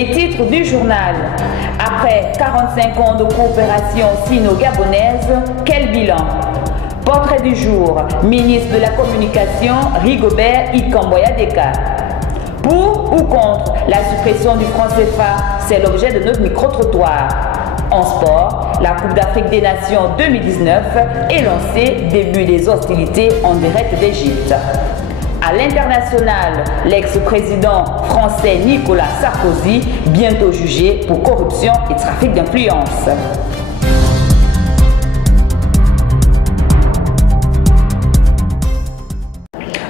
Les titres du journal. Après 45 ans de coopération sino-gabonaise, quel bilan? Portrait du jour. Ministre de la Communication, Rigobert Ikamboya Deka. Pour ou contre la suppression du franc CFA, c'est l'objet de notre micro-trottoir. En sport, la Coupe d'Afrique des Nations 2019 est lancée, début des hostilités en direct d'Égypte. À l'international, l'ex-président français Nicolas Sarkozy, bientôt jugé pour corruption et trafic d'influence.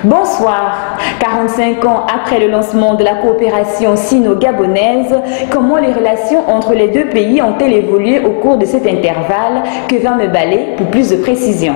Bonsoir. 45 ans après le lancement de la coopération sino-gabonaise, comment les relations entre les deux pays ont-elles évolué au cours de cet intervalle? Que va me balayer pour plus de précision?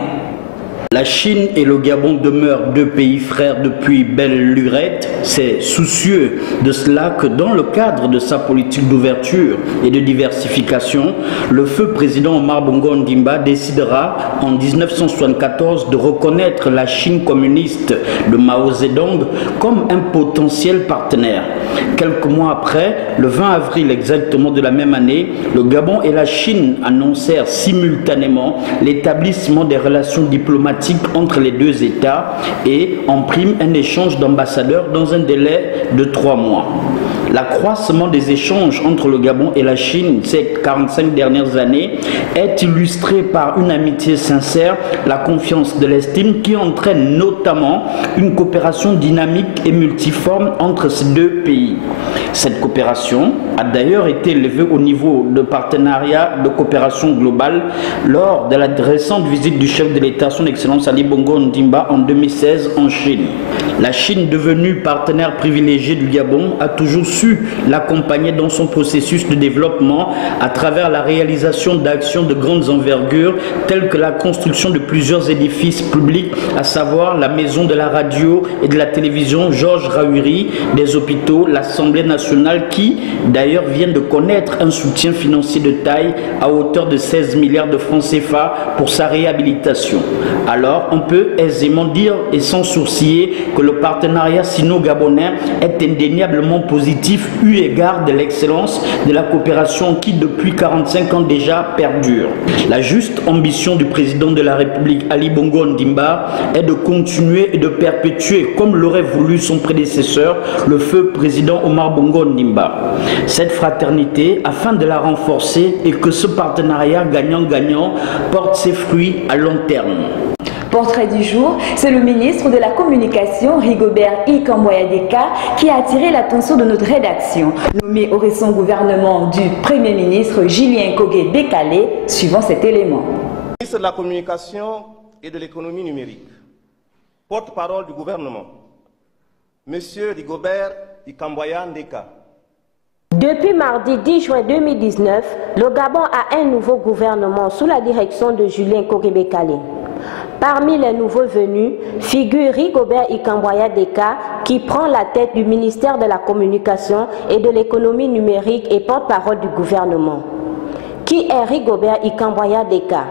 La Chine et le Gabon demeurent deux pays frères depuis belle lurette. C'est soucieux de cela que dans le cadre de sa politique d'ouverture et de diversification, le feu président Omar Bongo Ondimba décidera en 1974 de reconnaître la Chine communiste de Mao Zedong comme un potentiel partenaire. Quelques mois après, le 20 avril exactement de la même année, le Gabon et la Chine annoncèrent simultanément l'établissement des relations diplomatiques entre les deux États et en prime un échange d'ambassadeurs dans un délai de 3 mois. L'accroissement des échanges entre le Gabon et la Chine ces 45 dernières années est illustré par une amitié sincère, la confiance de l'estime qui entraîne notamment une coopération dynamique et multiforme entre ces deux pays. Cette coopération a d'ailleurs été élevée au niveau de partenariat de coopération globale lors de la récente visite du chef de l'État, son Excellence Ali Bongo Ondimba, en 2016 en Chine. La Chine, devenue partenaire privilégié du Gabon, a toujours su l'accompagner dans son processus de développement à travers la réalisation d'actions de grandes envergures telles que la construction de plusieurs édifices publics, à savoir la maison de la radio et de la télévision Georges Rahuri, des hôpitaux, l'Assemblée nationale qui d'ailleurs vient de connaître un soutien financier de taille à hauteur de 16 milliards de francs CFA pour sa réhabilitation. Alors on peut aisément dire et sans sourciller que le partenariat sino-gabonais est indéniablement positif eu égard de l'excellence de la coopération qui depuis 45 ans déjà perdure. La juste ambition du président de la République Ali Bongo Ondimba est de continuer et de perpétuer, comme l'aurait voulu son prédécesseur, le feu président Omar Bongo Ondimba. Cette fraternité, afin de la renforcer et que ce partenariat gagnant-gagnant porte ses fruits à long terme. Portrait du jour, c'est le ministre de la Communication, Rigobert Ikamboya Deka, qui a attiré l'attention de notre rédaction, nommé au récent gouvernement du Premier ministre Julien Kogé Békalé, suivant cet élément. Ministre de la Communication et de l'économie numérique, porte-parole du gouvernement, Monsieur Rigobert Ikamboya Deka. Depuis mardi 10 juin 2019, le Gabon a un nouveau gouvernement sous la direction de Julien Kogé Békalé. Parmi les nouveaux venus figure Rigobert Ikamboya Deka qui prend la tête du ministère de la Communication et de l'économie numérique et porte-parole du gouvernement. Qui est Rigobert Ikamboya Deka?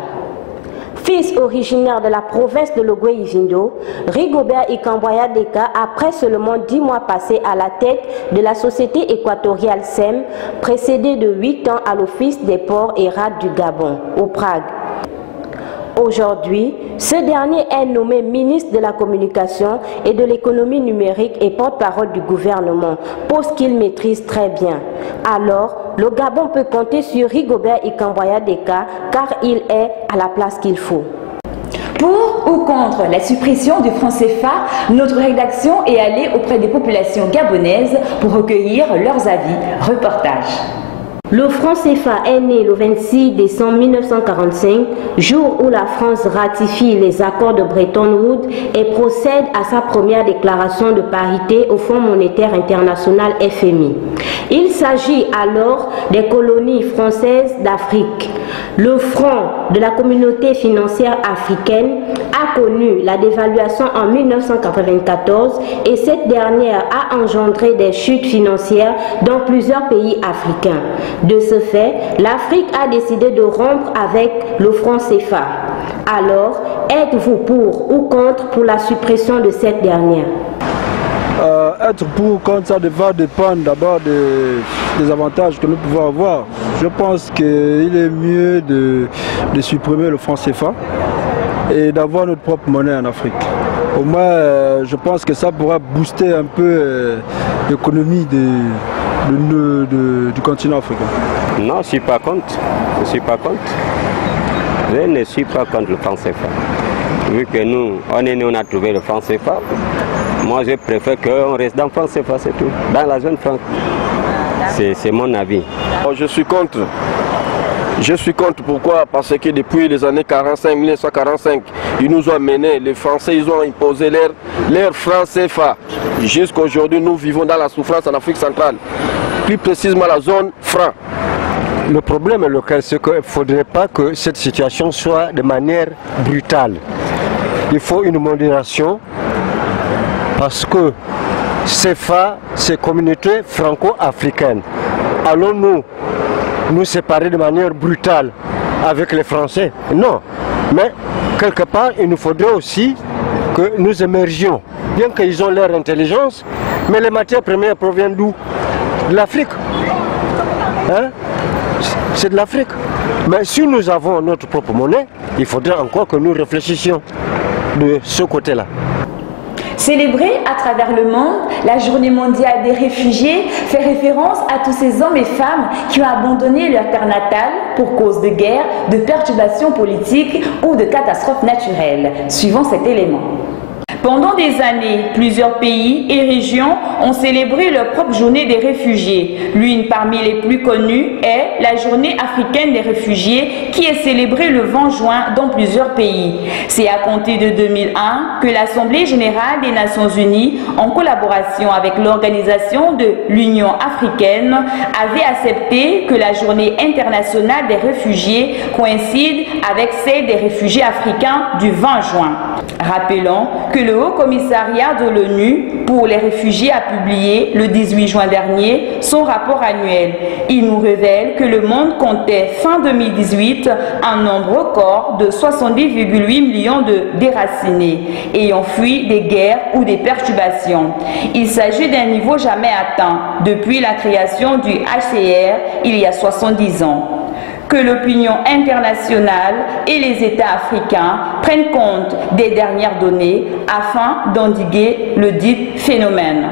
Fils originaire de la province de Logwe-Ivindo, Rigobert Ikamboya Deka, après seulement 10 mois passés à la tête de la société équatoriale SEM, précédé de 8 ans à l'Office des ports et rades du Gabon, au Prague. Aujourd'hui, ce dernier est nommé ministre de la Communication et de l'économie numérique et porte-parole du gouvernement, poste qu'il maîtrise très bien. Alors, le Gabon peut compter sur Rigobert Ikamboya Deka car il est à la place qu'il faut. Pour ou contre la suppression du franc CFA, notre rédaction est allée auprès des populations gabonaises pour recueillir leurs avis. Reportage. Le franc CFA est né le 26 décembre 1945, jour où la France ratifie les accords de Bretton Woods et procède à sa première déclaration de parité au Fonds monétaire international FMI. Il s'agit alors des colonies françaises d'Afrique. Le franc de la communauté financière africaine a connu la dévaluation en 1994 et cette dernière a engendré des chutes financières dans plusieurs pays africains. De ce fait, l'Afrique a décidé de rompre avec le franc CFA. Alors, êtes-vous pour ou contre pour la suppression de cette dernière? être pour ou contre, ça va dépendre d'abord des avantages que nous pouvons avoir. Je pense qu'il est mieux de supprimer le franc CFA et d'avoir notre propre monnaie en Afrique. Au moins, je pense que ça pourra booster un peu l'économie du continent africain. Non, je ne suis pas contre. Je ne suis pas contre. Je ne suis pas contre le franc CFA. Vu que nous, on a trouvé le franc CFA, moi je préfère qu'on reste dans le franc CFA, c'est tout. Dans la zone franc. C'est mon avis. Je suis contre. Je suis contre, pourquoi? Parce que depuis les années 1945, ils nous ont menés, les Français, ils ont imposé leur franc CFA. Jusqu'à aujourd'hui, nous vivons dans la souffrance en Afrique centrale, plus précisément la zone franc. Le problème est lequel, c'est qu'il ne faudrait pas que cette situation soit de manière brutale. Il faut une modération parce que CFA, c'est communauté franco-africaine. Allons-nous nous séparer de manière brutale avec les Français? Non. Mais quelque part, il nous faudrait aussi que nous émergions. Bien qu'ils ont leur intelligence, mais les matières premières proviennent d'où? De l'Afrique. Hein? C'est de l'Afrique. Mais si nous avons notre propre monnaie, il faudrait encore que nous réfléchissions de ce côté-là. Célébrer à travers le monde la journée mondiale des réfugiés fait référence à tous ces hommes et femmes qui ont abandonné leur terre natale pour cause de guerre, de perturbations politiques ou de catastrophes naturelles, suivant cet élément. Pendant des années, plusieurs pays et régions ont célébré leur propre journée des réfugiés. L'une parmi les plus connues est la journée africaine des réfugiés qui est célébrée le 20 juin dans plusieurs pays. C'est à compter de 2001 que l'Assemblée générale des Nations unies, en collaboration avec l'Organisation de l'Union africaine, avait accepté que la journée internationale des réfugiés coïncide avec celle des réfugiés africains du 20 juin. Rappelons que le Haut Commissariat de l'ONU pour les réfugiés a publié le 18 juin dernier son rapport annuel. Il nous révèle que le monde comptait fin 2018 un nombre record de 70,8 millions de déracinés ayant fui des guerres ou des perturbations. Il s'agit d'un niveau jamais atteint depuis la création du HCR il y a 70 ans. Que l'opinion internationale et les États africains prennent compte des dernières données afin d'endiguer le dit phénomène.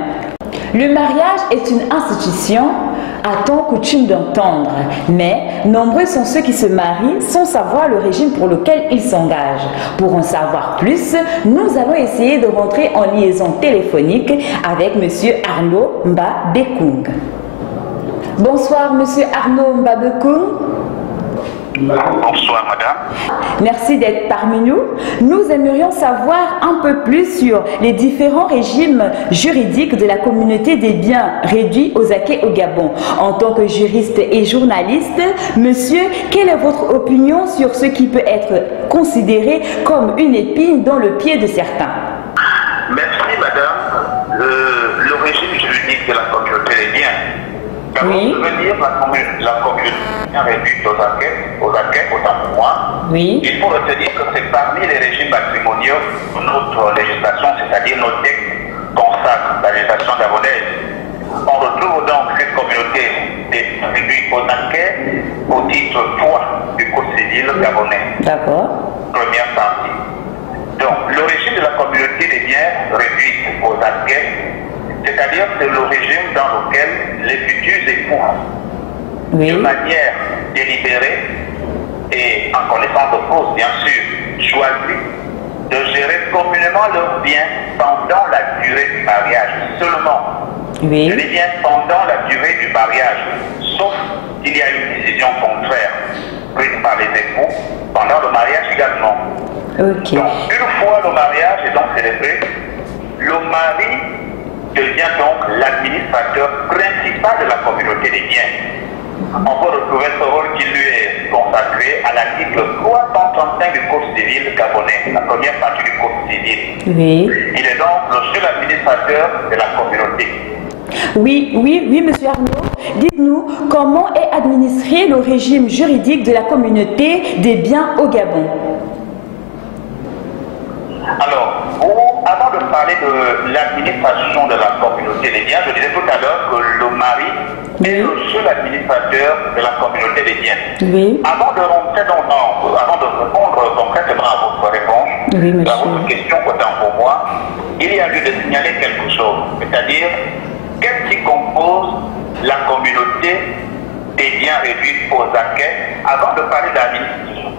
Le mariage est une institution, a-t-on coutume d'entendre, mais nombreux sont ceux qui se marient sans savoir le régime pour lequel ils s'engagent. Pour en savoir plus, nous allons essayer de rentrer en liaison téléphonique avec M. Arnaud Mba-Bekung. Bonsoir M. Arnaud Mba-Bekung. Bonsoir madame. Merci d'être parmi nous. Nous aimerions savoir un peu plus sur les différents régimes juridiques de la communauté des biens réduits aux acquis au Gabon. En tant que juriste et journaliste, monsieur, quelle est votre opinion sur ce qui peut être considéré comme une épine dans le pied de certains? Merci madame. Le régime juridique de la communauté des biens. Oui. Je veux dire la communauté réduite aux acquis, autant pour moi. Oui. Il faut retenir que c'est parmi les régimes patrimoniaux de notre législation, c'est-à-dire nos textes consacrent la législation gabonaise. On retrouve donc cette communauté réduite aux acquis au titre 3 du Code civil gabonais. D'accord. Première partie. Donc, le régime de la communauté des biens réduits aux acquis, c'est-à-dire c'est le régime dans lequel les futurs époux, de manière délibérée et en connaissance de cause, bien sûr, choisissent de gérer communément leurs biens pendant la durée du mariage seulement. Oui. Je dis bien pendant la durée du mariage, sauf s'il y a une décision contraire prise par les époux pendant le mariage également. Okay. Donc, une fois le mariage est donc célébré, le mari devient donc l'administrateur principal de la communauté des biens. On peut retrouver ce rôle qui lui est consacré à l'article 335 du Code civil gabonais, la première partie du Code civil. Oui. Il est donc le seul administrateur de la communauté. Oui, monsieur Arnaud. Dites-nous, comment est administré le régime juridique de la communauté des biens au Gabon? Alors, pour avant de parler de l'administration de la communauté des biens, je disais tout à l'heure que le mari est le seul administrateur de la communauté des biens. Oui. Avant de rentrer avant de répondre concrètement à votre réponse, à votre question autant pour moi, il y a lieu de signaler quelque chose, c'est-à-dire qu'est-ce qui compose la communauté des biens réduits aux acquets avant de parler d'administration.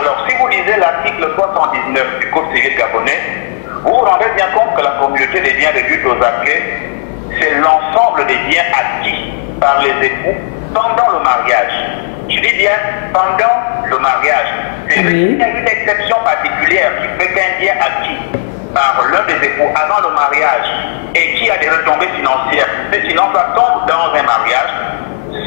Alors, si vous lisez l'article 79 du Code civil gabonais, vous vous rendez bien compte que la communauté des biens réduits aux acquets, c'est l'ensemble des biens acquis par les époux pendant le mariage. Je dis bien pendant le mariage. Il y a une exception particulière qui fait qu'un bien acquis par l'un des époux avant le mariage et qui a des retombées financières, ces finances-là tombent dans un mariage,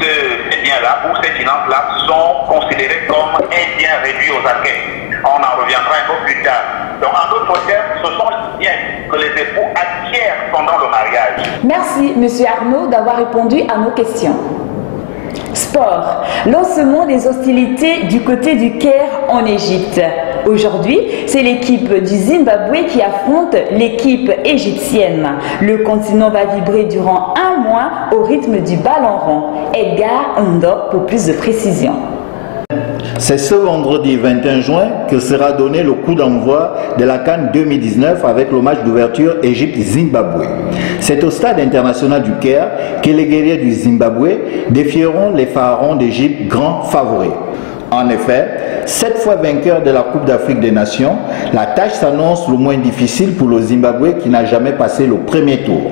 ces biens-là ou ces finances-là sont considérés comme un bien réduit aux acquets. On en reviendra un peu plus tard. Donc en d'autres termes, ce sont les biens que les époux acquièrent pendant le mariage. Merci M. Arnaud d'avoir répondu à nos questions. Sport. Lancement des hostilités du côté du Caire en Égypte. Aujourd'hui, c'est l'équipe du Zimbabwe qui affronte l'équipe égyptienne. Le continent va vibrer durant un mois au rythme du ballon rond. Edgar Ndo pour plus de précision. C'est ce vendredi 21 juin que sera donné le coup d'envoi de la CAN 2019 avec le match d'ouverture Égypte-Zimbabwe. C'est au stade international du Caire que les guerriers du Zimbabwe défieront les pharaons d'Égypte, grands favoris. En effet, 7 fois vainqueur de la Coupe d'Afrique des Nations, la tâche s'annonce le moins difficile pour le Zimbabwe qui n'a jamais passé le premier tour.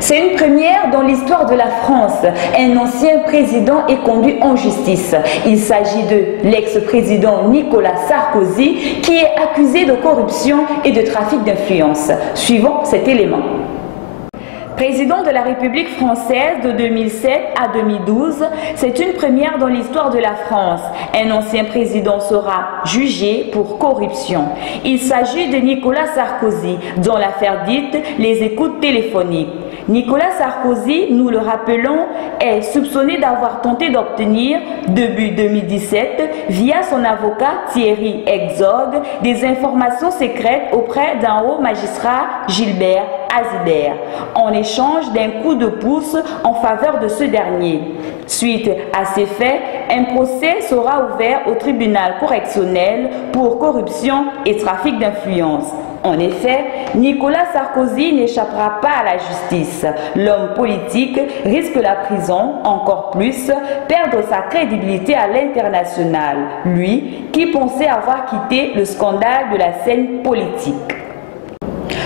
C'est une première dans l'histoire de la France. Un ancien président est conduit en justice. Il s'agit de l'ex-président Nicolas Sarkozy qui est accusé de corruption et de trafic d'influence. Suivons cet élément. Président de la République française de 2007 à 2012, c'est une première dans l'histoire de la France. Un ancien président sera jugé pour corruption. Il s'agit de Nicolas Sarkozy, dont l'affaire dite les écoutes téléphoniques. Nicolas Sarkozy, nous le rappelons, est soupçonné d'avoir tenté d'obtenir, début 2017, via son avocat Thierry Herzog, des informations secrètes auprès d'un haut magistrat, Gilbert Azibert, en échange d'un coup de pouce en faveur de ce dernier. Suite à ces faits, un procès sera ouvert au tribunal correctionnel pour corruption et trafic d'influence. En effet, Nicolas Sarkozy n'échappera pas à la justice. L'homme politique risque la prison, encore plus, perdre sa crédibilité à l'international. Lui, qui pensait avoir quitté le scandale de la scène politique.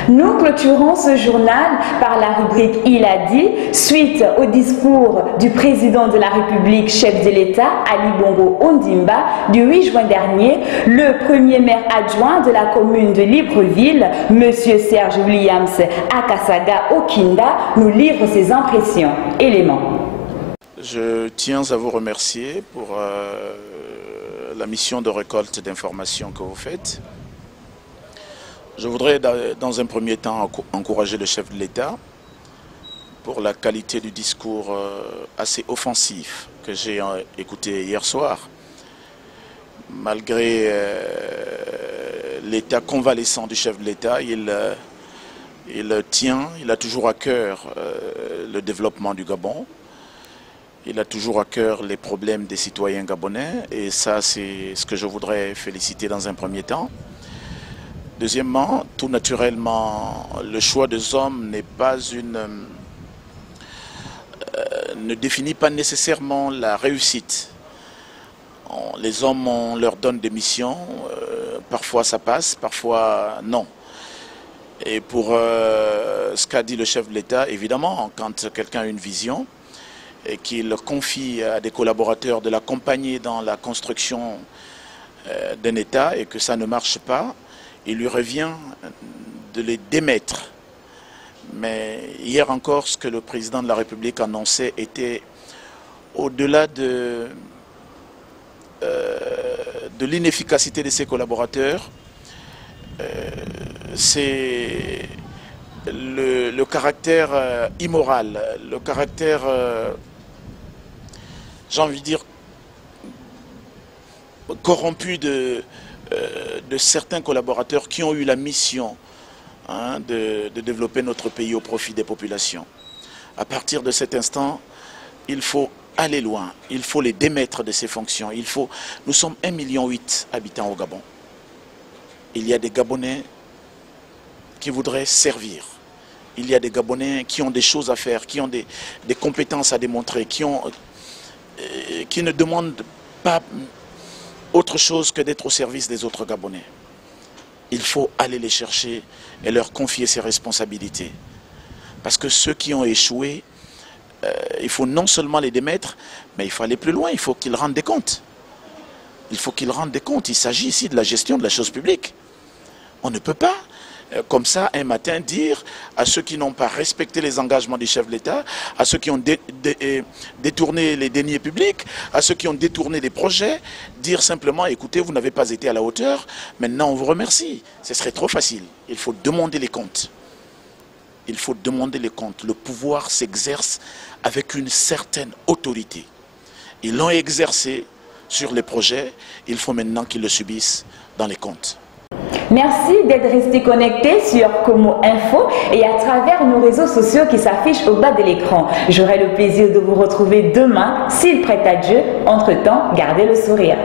Nous clôturons ce journal par la rubrique « Il a dit » suite au discours du président de la République, chef de l'État, Ali Bongo Ondimba, du 8 juin dernier. Le premier maire adjoint de la commune de Libreville, M. Serge Williams Akasaga Okinda, nous livre ses impressions. Éléments. Je tiens à vous remercier pour la mission de récolte d'informations que vous faites. Je voudrais dans un premier temps encourager le chef de l'État pour la qualité du discours assez offensif que j'ai écouté hier soir. Malgré l'état convalescent du chef de l'État, il a toujours à cœur le développement du Gabon. Il a toujours à cœur les problèmes des citoyens gabonais et ça c'est ce que je voudrais féliciter dans un premier temps. Deuxièmement, tout naturellement, le choix des hommes n'est pas ne définit pas nécessairement la réussite. Les hommes, on leur donne des missions, parfois ça passe, parfois non. Et pour ce qu'a dit le chef de l'État, évidemment, quand quelqu'un a une vision et qu'il confie à des collaborateurs de l'accompagner dans la construction d'un État et que ça ne marche pas, il lui revient de les démettre. Mais hier encore, ce que le président de la République annonçait était au-delà de l'inefficacité de ses collaborateurs. C'est le caractère immoral, le caractère, j'ai envie de dire, corrompu de certains collaborateurs qui ont eu la mission hein, de développer notre pays au profit des populations. À partir de cet instant, il faut aller loin, il faut les démettre de ces fonctions. Nous sommes 1,8 million d'habitants au Gabon. Il y a des Gabonais qui voudraient servir. Il y a des Gabonais qui ont des choses à faire, qui ont des compétences à démontrer, qui ne demandent pas autre chose que d'être au service des autres Gabonais. Il faut aller les chercher et leur confier ces responsabilités. Parce que ceux qui ont échoué, il faut non seulement les démettre, mais il faut aller plus loin, il faut qu'ils rendent des comptes. Il faut qu'ils rendent des comptes. Il s'agit ici de la gestion de la chose publique. On ne peut pas, comme ça, un matin, dire à ceux qui n'ont pas respecté les engagements du chef de l'État, à ceux qui ont détourné les deniers publics, à ceux qui ont détourné des projets, dire simplement, écoutez, vous n'avez pas été à la hauteur, maintenant on vous remercie. Ce serait trop facile. Il faut demander les comptes. Il faut demander les comptes. Le pouvoir s'exerce avec une certaine autorité. Ils l'ont exercé sur les projets, il faut maintenant qu'ils le subissent dans les comptes. Merci d'être resté connecté sur Como Info et à travers nos réseaux sociaux qui s'affichent au bas de l'écran. J'aurai le plaisir de vous retrouver demain, s'il prête à Dieu. Entre-temps, gardez le sourire.